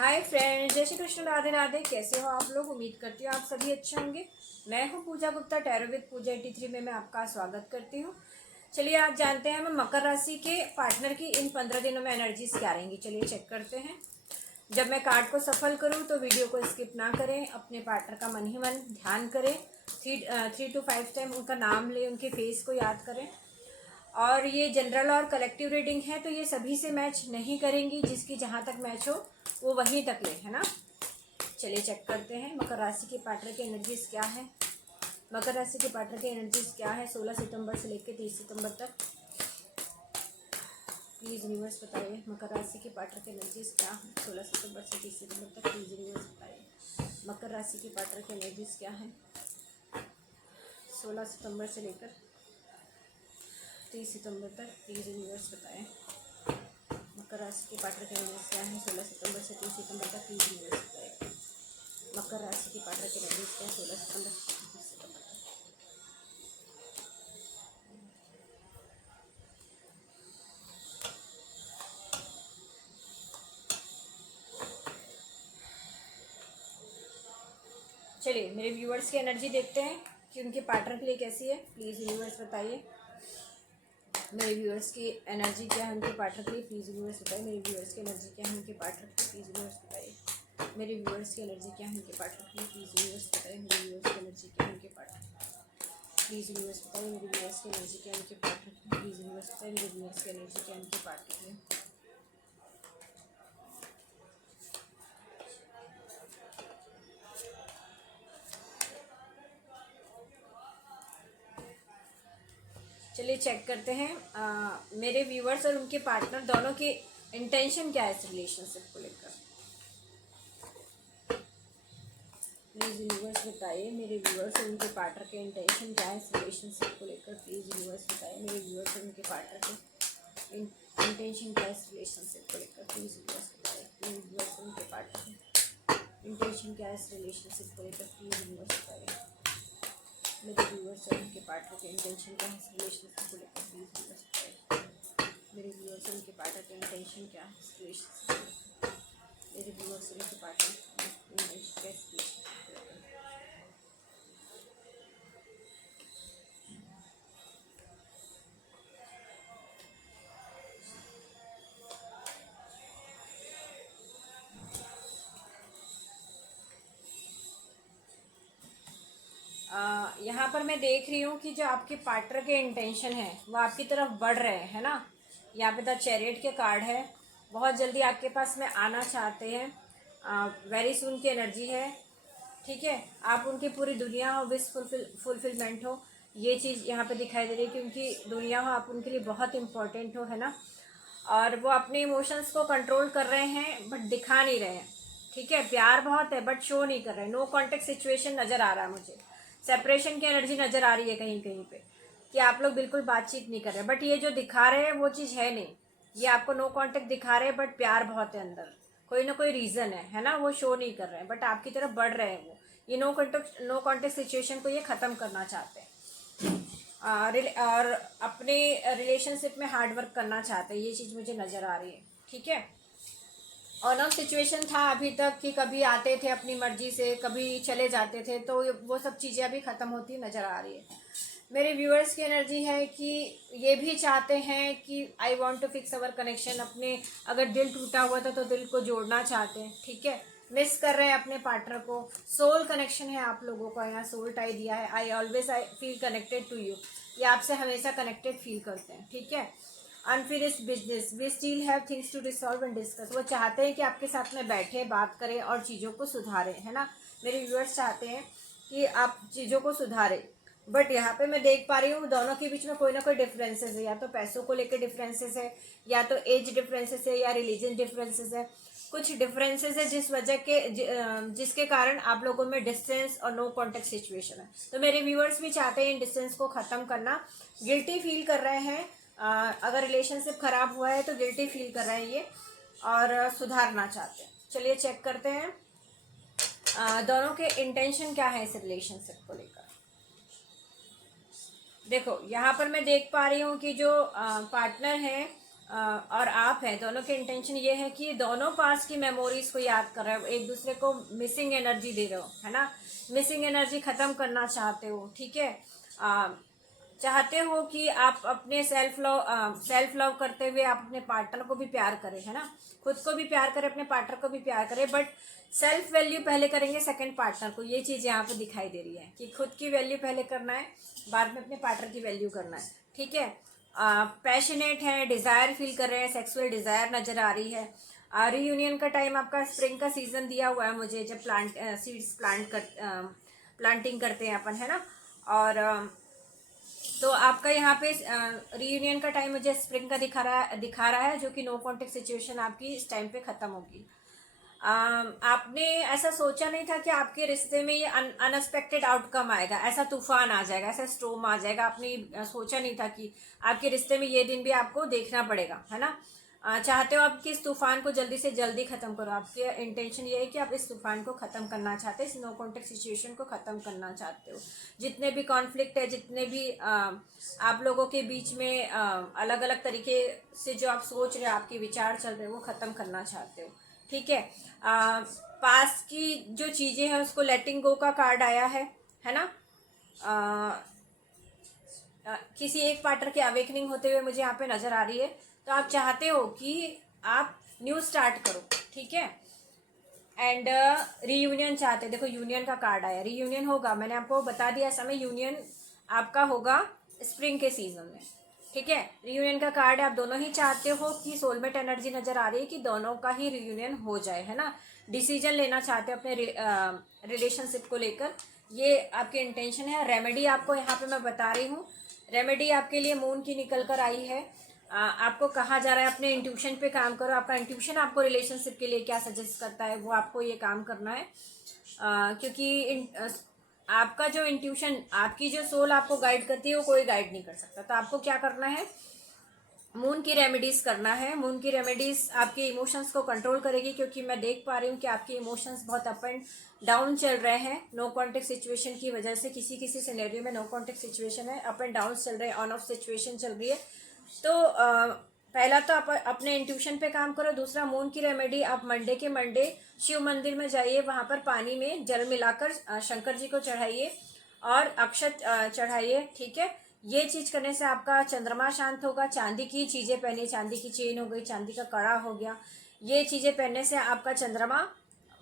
Hi friends, जय श्री कृष्ण, राधे राधे। कैसे हो आप लोग? उम्मीद करती हूँ आप सभी अच्छे होंगे। मैं हूँ पूजा गुप्ता, टैरो विद पूजा 83 में मैं आपका स्वागत करती हूँ। चलिए आज जानते हैं हम मकर राशि के पार्टनर की इन 15 दिनों में एनर्जीज क्या रहेंगी। चलिए चेक करते हैं। जब मैं कार्ड को सफल करूँ तो वीडियो को स्किप ना करें, अपने पार्टनर का मन ही मन ध्यान करें। 3 to 5 टाइम उनका नाम लें, उनके फेस को याद करें। और ये जनरल और कलेक्टिव रीडिंग है, तो ये सभी से मैच नहीं करेंगी। जिसकी जहाँ तक मैच हो वो वहीं तक ले, है ना। चलिए चेक करते हैं मकर राशि के पार्टनर की एनर्जीज क्या है। मकर राशि के पार्टनर की एनर्जीज क्या है 16 सितंबर से लेकर 30 सितंबर तक। प्लीज़ यूनिवर्स बताइए मकर राशि के पार्टनर की एनर्जीज क्या है 16 सितंबर से 30 सितंबर तक। प्लीज़ यूनिवर्स बताइए मकर राशि के पार्टनर की एनर्जीज क्या है 16 सितंबर से लेकर 30 सितंबर तक। प्लीज़ यूनिवर्स बताएं मकर राशि के पार्टनर की एनर्जीज क्या है 16 सितंबर से 30 सितंबर तक। प्लीज़ यूनिवर्स बताएं मकर राशि के पार्टनर की एनर्जीज क्या है 16 सितंबर से 30 सितंबर तक। चलिए मेरे व्यूअर्स की एनर्जी देखते हैं कि उनके पार्टनर के लिए कैसी है। प्लीज़ व्यूअर्स बताइए मेरे व्यूअर्स की एनर्जी क्या है उनके पार्टनर के लिए। प्लीज़ व्यूअर्स बताइए मेरे व्यूअर्स की एनर्जी क्या है उनके पार्टनर के लिए। प्लीज़ व्यूअर्स बताइए मेरे व्यूअर्स की एनर्जी क्या है उनके पार्टनर के लिए। प्लीज़ व्यूअर्स बताइए मेरे व्यूअर्स की एनर्जी क्या है उनके पार्टनर। प्लीज़ व्यूअर्स बताइए मेरे व्यूअर्स की एनर्जी क्या है उनके पार्टनर के लिए। प्लीज़ व्यूअर्स बताइए मेरे व्यूअर्स की एनर्जी क्या है उनके पार्टनर के लिए। चलिए चेक करते हैं मेरे व्यूअर्स और उनके पार्टनर दोनों की इंटेंशन क्या है इस रिलेशनशिप को लेकर। प्लीज़ यूनिवर्स बताइए मेरे व्यूअर्स और उनके पार्टनर के इंटेंशन क्या है इस रिलेशनशिप को लेकर। प्लीज़ यूनिवर्स बताइए मेरे व्यूअर्स और उनके पार्टनर के इंटेंशन क्या है इस रिलेशनशिप को लेकर। प्लीज़ यूनिवर्स बताइए मेरे व्यूअर्स और उनके पार्टनर के इंटेंशन क्या है इस रिलेशनशिप को लेकर। प्लीज़ यूनिवर्स बताइए मेरे व्यूअर्स और उनके पार्टनर के इंटेंशन क्या है इस रिलेशनशिप को लेकर। प्लीज़ यूनिवर्स बताइए मेरे व्यूअर्स और उनके पार्टनर के इंटेंशन क्या है इस रिलेशनशिप को लेकर। मेरे व्यूअर्स और उनके पार्टनर इंटेंशन क्या है इस रिलेशनशिप को लेकर। यहाँ पर मैं देख रही हूँ कि जो आपके पार्टनर के इंटेंशन है वो आपकी तरफ बढ़ रहे हैं, है ना। यहाँ पे द चैरियट के कार्ड है। बहुत जल्दी आपके पास में आना चाहते हैं। वेरी सून की एनर्जी है, ठीक है। आप उनकी पूरी दुनिया हो, विश फुलफिलमेंट हो, ये चीज़ यहाँ पे दिखाई दे रही है। क्योंकि दुनिया हो आप उनके लिए बहुत इंपॉर्टेंट हो, है ना। और वो अपने इमोशंस को कंट्रोल कर रहे हैं बट दिखा नहीं रहे हैं, ठीक है। प्यार बहुत है बट शो नहीं कर रहे हैं। नो कॉन्टेक्ट सिचुएशन नज़र आ रहा है मुझे। सेपरेशन की एनर्जी नज़र आ रही है कहीं कहीं पे कि आप लोग बिल्कुल बातचीत नहीं कर रहे। बट ये जो दिखा रहे हैं वो चीज़ है नहीं। ये आपको नो कॉन्टेक्ट दिखा रहे हैं बट प्यार बहुत है अंदर। कोई ना कोई रीज़न है ना। वो शो नहीं कर रहे हैं बट आपकी तरफ बढ़ रहे हैं वो। ये नो कॉन्टेक्ट सिचुएशन को ये ख़त्म करना चाहते हैं। और अपने रिलेशनशिप में हार्ड वर्क करना चाहते हैं, ये चीज़ मुझे नज़र आ रही है, ठीक है। ऑन ऑफ सिचुएशन था अभी तक कि कभी आते थे अपनी मर्जी से, कभी चले जाते थे, तो वो सब चीज़ें अभी ख़त्म होती नज़र आ रही है। मेरे व्यूअर्स की एनर्जी है कि ये भी चाहते हैं कि I want to fix our connection. अपने अगर दिल टूटा हुआ था तो दिल को जोड़ना चाहते हैं, ठीक है। मिस कर रहे हैं अपने पार्टनर को। सोल कनेक्शन है आप लोगों का, यहाँ सोल टाई दिया है। I feel connected to you. ये आपसे हमेशा कनेक्टेड फील करते हैं, ठीक है। Unfinished business, we still have things to resolve and discuss. वो चाहते हैं कि आपके साथ में बैठे, बात करें और चीज़ों को सुधारें, है ना। मेरे व्यूअर्स चाहते हैं कि आप चीज़ों को सुधारें। बट यहाँ पे मैं देख पा रही हूँ दोनों के बीच में कोई ना कोई डिफरेंसेस है। या तो पैसों को लेकर डिफरेंसेस है, या तो एज डिफरेंसेस है, या रिलीजन डिफरेंसेस है। कुछ डिफरेंसेस है जिसके कारण आप लोगों में डिस्टेंस और नो कॉन्टेक्ट सिचुएशन है। तो मेरे व्यूअर्स भी चाहते हैं इन डिस्टेंस को ख़त्म करना। गिल्टी फील कर रहे हैं। अगर रिलेशनशिप ख़राब हुआ है तो गिल्टी फील कर रहे हैं ये, और सुधारना चाहते हैं। चलिए चेक करते हैं दोनों के इंटेंशन क्या है इस रिलेशनशिप को लेकर। देखो यहाँ पर मैं देख पा रही हूँ कि जो पार्टनर है और आप हैं, दोनों के इंटेंशन ये है कि दोनों पास की मेमोरीज को याद कर रहे हो, एक दूसरे को मिसिंग एनर्जी दे रहे हो, है ना, मिसिंग एनर्जी खत्म करना चाहते हो, ठीक है। चाहते हो कि आप अपने सेल्फ लव करते हुए आप अपने पार्टनर को भी प्यार करें, है ना, खुद को भी प्यार करें, अपने पार्टनर को भी प्यार करें, बट सेल्फ वैल्यू पहले करेंगे सेकंड पार्टनर को। ये चीज़ यहाँ पे दिखाई दे रही है कि खुद की वैल्यू पहले करना है, बाद में अपने पार्टनर की वैल्यू करना है, ठीक है। पैशनेट है, डिज़ायर फील कर रहे हैं, सेक्सुअल डिज़ायर नज़र आ रही है। रीयूनियन का टाइम आपका स्प्रिंग का सीजन दिया हुआ है मुझे, जब सीड्स प्लांटिंग करते हैं अपन, है ना। और तो आपका यहाँ पे रीयूनियन का टाइम मुझे स्प्रिंग का दिखा रहा है, जो कि नो कॉन्टेक्ट सिचुएशन आपकी इस टाइम पे ख़त्म होगी। आपने ऐसा सोचा नहीं था कि आपके रिश्ते में ये अनएक्सपेक्टेड आउटकम आएगा, ऐसा तूफान आ जाएगा, ऐसा स्टॉर्म आ जाएगा। आपने सोचा नहीं था कि आपके रिश्ते में ये दिन भी आपको देखना पड़ेगा, है ना। चाहते हो आप कि इस तूफान को जल्दी से जल्दी ख़त्म करो, आपके इंटेंशन ये है कि आप इस तूफान को ख़त्म करना चाहते हैं, इस नो कॉन्टेक्ट सिचुएशन को ख़त्म करना चाहते हो। जितने भी कॉन्फ्लिक्ट है, जितने भी आप लोगों के बीच में अलग अलग तरीके से जो आप सोच रहे हो, आपके विचार चल रहे हैं, वो ख़त्म करना चाहते हो, ठीक है। पास की जो चीज़ें हैं उसको लेटिंग गो का कार्ड आया है ना। किसी एक पार्टनर की अवेकनिंग होते हुए मुझे यहाँ पे नज़र आ रही है। तो आप चाहते हो कि आप न्यू स्टार्ट करो, ठीक है। एंड रीयूनियन चाहते हैं, देखो यूनियन का कार्ड आया, रीयूनियन होगा, मैंने आपको बता दिया समय यूनियन आपका होगा स्प्रिंग के सीजन में, ठीक है। रीयूनियन का कार्ड है, आप दोनों ही चाहते हो कि सोलमेट एनर्जी नज़र आ रही है कि दोनों का ही रीयूनियन हो जाए, है ना। डिसीजन लेना चाहते हो अपने रिलेशनशिप को लेकर, ये आपकी इंटेंशन है। रेमेडी आपको यहाँ पे मैं बता रही हूँ, रेमेडी आपके लिए मून की निकल कर आई है। आपको कहा जा रहा है अपने इंट्यूशन पे काम करो, आपका इंट्यूशन आपको रिलेशनशिप के लिए क्या सजेस्ट करता है वो आपको ये काम करना है। क्योंकि आपका जो इंट्यूशन, आपकी जो सोल आपको गाइड करती है, वो कोई गाइड नहीं कर सकता। तो आपको क्या करना है, मून की रेमेडीज़ करना है। मून की रेमेडीज़ आपके इमोशंस को कंट्रोल करेगी, क्योंकि मैं देख पा रही हूँ कि आपके इमोशंस बहुत अप एंड डाउन चल रहे हैं नो कॉन्टेक्ट सिचुएशन की वजह से। किसी किसी सिनेरियो में नो कॉन्टेक्ट सिचुएशन है, अप एंड डाउन चल रहे हैं, ऑन ऑफ सिचुएशन चल रही है। तो पहला तो आप अपने इंट्यूशन पे काम करो। दूसरा, मून की रेमेडी, आप मंडे के मंडे शिव मंदिर में जाइए, वहाँ पर पानी में जल मिलाकर शंकर जी को चढ़ाइए और अक्षत चढ़ाइए, ठीक है। ये चीज़ करने से आपका चंद्रमा शांत होगा। चांदी की चीज़ें पहनिए, चांदी की चेन हो गई, चांदी का कड़ा हो गया, ये चीज़ें पहनने से आपका चंद्रमा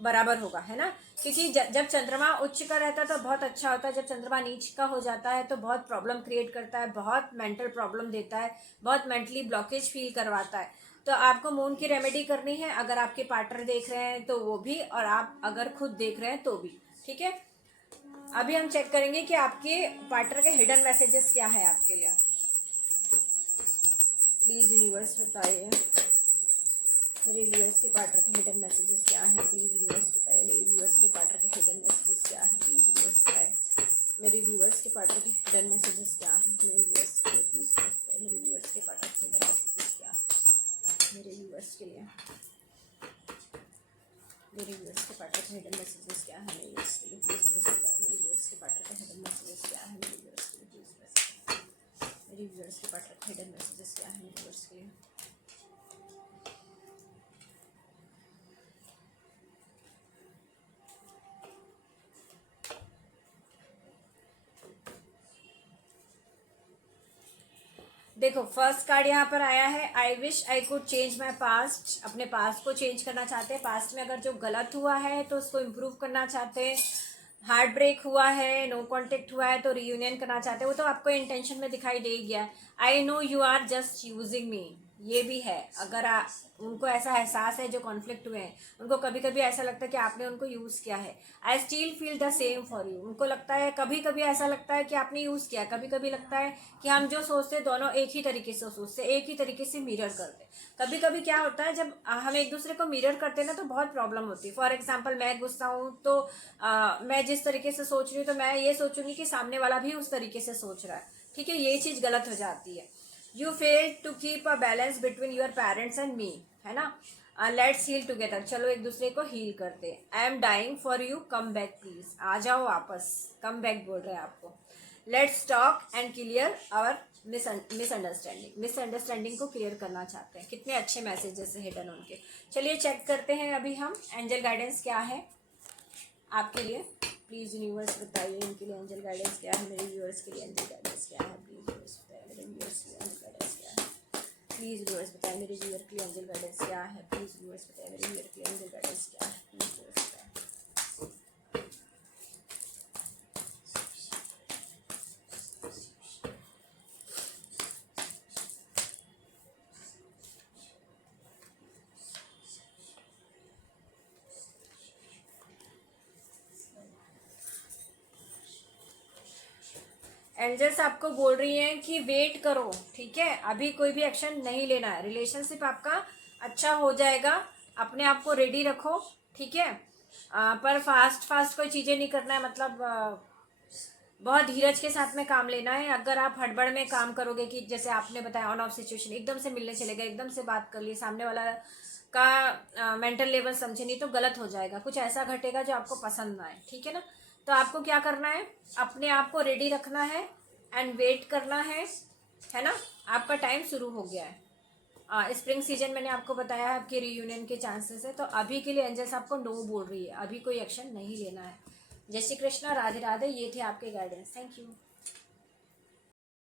बराबर होगा, है ना। क्योंकि जब चंद्रमा उच्च का रहता है तो बहुत अच्छा होता है, जब चंद्रमा नीच का हो जाता है तो बहुत प्रॉब्लम क्रिएट करता है, बहुत मेंटल प्रॉब्लम देता है, बहुत मेंटली ब्लॉकेज फील करवाता है। तो आपको मून की रेमेडी करनी है, अगर आपके पार्टनर देख रहे हैं तो वो भी, और आप अगर खुद देख रहे हैं तो भी, ठीक है। अभी हम चेक करेंगे कि आपके पार्टनर के हिडन मैसेजेस क्या है आपके लिए। प्लीज़ यूनिवर्स बताइए मेरे व्यूअर्स के पार्टनर के हिडन मैसेजेस क्या हैं। प्लीज़ यूनिवर्स बताइए मेरे व्यूअर्स के पार्टनर के हिडन मैसेजेस क्या हैं। प्लीज़ यूनिवर्स बताइए मेरे व्यूअर्स के पार्टनर के हिडन मैसेजेस क्या हैं। मेरे व्यूअर्स के लिए प्लीज़ बताइए मेरे व्यूअर्स के पार्टनर के हिडन मैसेजेस क्या हैं। मेरे व्यूअर्स के लिए, मेरे व्यूअर्स के पार्टनर के हिडन मैसेजेस क्या है। मेरे व्यूअर्स के लिए प्लीज़ बताइए मेरे व्यूअर्स के पार्टनर के हिडन मैसेजेस क्या है। मेरे व्यूअर्स के लिए प्लीज़ बताइए मेरे व्यूअर्स के पार्टनर के हिडन मैसेजेस क्या है। मेरे व्यूअर्स के लिए, देखो फर्स्ट कार्ड यहाँ पर आया है, I wish I could change my past. अपने पास्ट को चेंज करना चाहते हैं, पास्ट में अगर जो गलत हुआ है तो उसको इम्प्रूव करना चाहते हैं। हार्ट ब्रेक हुआ है, नो कॉन्टेक्ट हुआ है तो रीयूनियन करना चाहते हैं, वो तो आपको इंटेंशन में दिखाई दे गया। I know you are just using me, ये भी है। अगर उनको ऐसा एहसास है, जो कॉन्फ्लिक्ट हुए हैं उनको कभी कभी ऐसा लगता है कि आपने उनको यूज़ किया है। I still feel the same for you, उनको लगता है, कभी कभी ऐसा लगता है कि आपने यूज़ किया, कभी कभी लगता है कि हम जो सोचते हैं दोनों एक ही तरीके से सोचते, एक ही तरीके से मिरर करते। कभी कभी क्या होता है, जब हम एक दूसरे को मिरर करते हैं ना तो बहुत प्रॉब्लम होती है। फॉर एग्जाम्पल, मैं गुस्सा हूँ तो मैं जिस तरीके से सोच रही हूँ तो मैं ये सोचूंगी कि सामने वाला भी उस तरीके से सोच रहा है, ठीक है। ये चीज़ गलत हो जाती है। You fail to keep a balance between your parents and me, है ना। लेट्स हील टुगेदर, चलो एक दूसरे को हील करते हैं। I am dying for you, come back please, आ जाओ वापस, कम बैक बोल रहे हैं आपको। Let's talk and clear our misunderstanding को क्लियर करना चाहते हैं। कितने अच्छे मैसेजेस है हिडन उनके। चलिए चेक करते हैं अभी हम एंजल गाइडेंस क्या है आपके लिए। प्लीज़ यूनिवर्स बताइए इनके लिए एंजल गाइडेंस क्या है, मेरे व्यूअर्स के लिए एंजल गाइडेंस क्या है। प्लीज़ व्यूअर्स बताइए मेरे व्यूअर्स के लिए एंजल गाइडेंस क्या है। प्लीज़ व्यूअर्स बताइए मेरे व्यूअर के लिए एंजल गाइडेंस क्या है। प्लीज़ व्यूअर्स बताइए मेरे व्यूअर के लिए एंजल गाइडेंस क्या है। प्लीज़ व्यूअर्स बताइए। एंजल्स आपको बोल रही हैं कि वेट करो, ठीक है, अभी कोई भी एक्शन नहीं लेना है। रिलेशनशिप आपका अच्छा हो जाएगा, अपने आप को रेडी रखो, ठीक है। पर फास्ट कोई चीज़ें नहीं करना है, मतलब बहुत धीरज के साथ में काम लेना है। अगर आप हड़बड़ में काम करोगे कि जैसे आपने बताया ऑन ऑफ सिचुएशन, एकदम से मिलने चले गए, एकदम से बात कर ली, सामने वाला का मेंटल लेवल समझे नहीं तो गलत हो जाएगा, कुछ ऐसा घटेगा जो आपको पसंद ना आए, ठीक है ना। तो आपको क्या करना है, अपने आप को रेडी रखना है एंड वेट करना है ना। आपका टाइम शुरू हो गया है। स्प्रिंग सीजन मैंने आपको बताया है आपके रीयूनियन के चांसेस है, तो अभी के लिए एंजल्स आपको नो बोल रही है, अभी कोई एक्शन नहीं लेना है। जय श्री कृष्णा, राधे राधे। ये थे आपके गाइडेंस। Thank you.